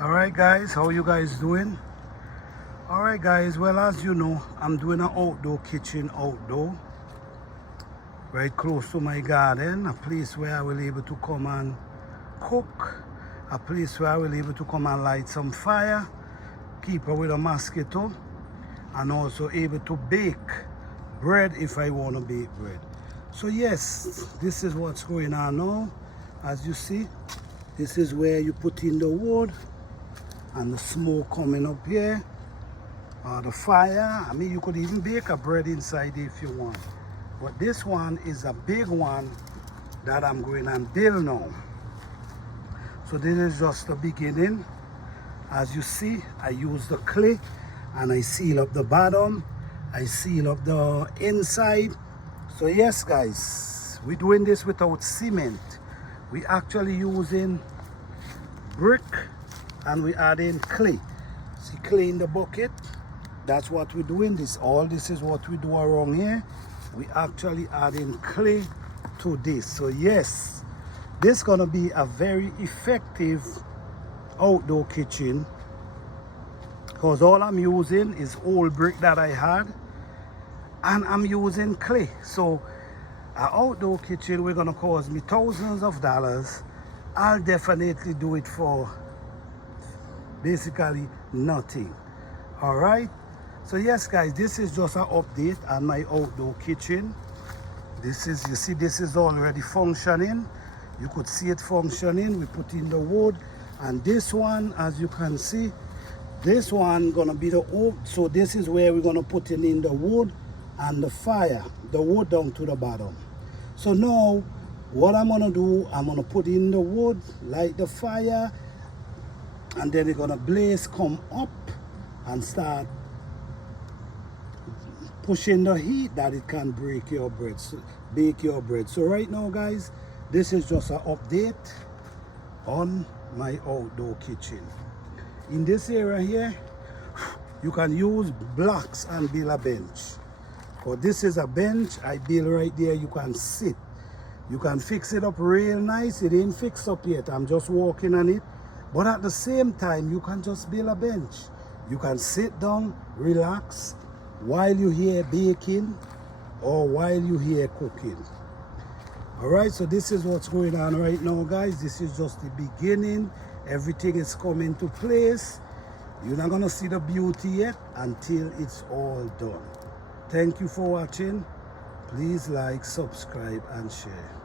Alright guys, how you guys doing? Alright guys, well, as you know, I'm doing an outdoor kitchen outdoor, right close to my garden, a place where I will be able to come and cook, a place where I will be able to come and light some fire, keep away the mosquito, and also able to bake bread if I want to bake bread. So yes, this is what's going on now. As you see, this is where you put in the wood and the smoke coming up here, the fire. I mean, you could even bake a bread inside if you want, but this one is a big one that I'm going and build now. So this is just the beginning. As you see, I use the clay and I seal up the bottom, I seal up the inside. So yes guys, we're doing this without cement. We actually using brick and we add in clay. See clay in the bucket? That's what we're doing. This is what we do around here. We actually add in clay to this. So yes, this is gonna be a very effective outdoor kitchen, because all I'm using is old brick that I had and I'm using clay. So an outdoor kitchen we're gonna cost me thousands of dollars. I'll definitely do it for basically nothing. All right, so yes guys, this is just an update on my outdoor kitchen. This is, you see, this is already functioning. You could see it functioning. We put in the wood, and this one, as you can see, this one gonna be the wood. So this is where we're gonna put in the wood and the fire, the wood down to the bottom. So now what I'm gonna do, I'm gonna put in the wood, light the fire, and then it's gonna blaze, come up and start pushing the heat that it can break your bread, bake your bread. So right now guys, this is just an update on my outdoor kitchen. In this area here, you can use blocks and build a bench. But this is a bench I build right there. You can sit. You can fix it up real nice. It ain't fixed up yet. I'm just working on it. But at the same time, you can just build a bench. You can sit down, relax, while you're here baking or while you're here cooking. All right, so this is what's going on right now, guys. This is just the beginning. Everything is coming to place. You're not gonna see the beauty yet until it's all done. Thank you for watching. Please like, subscribe, and share.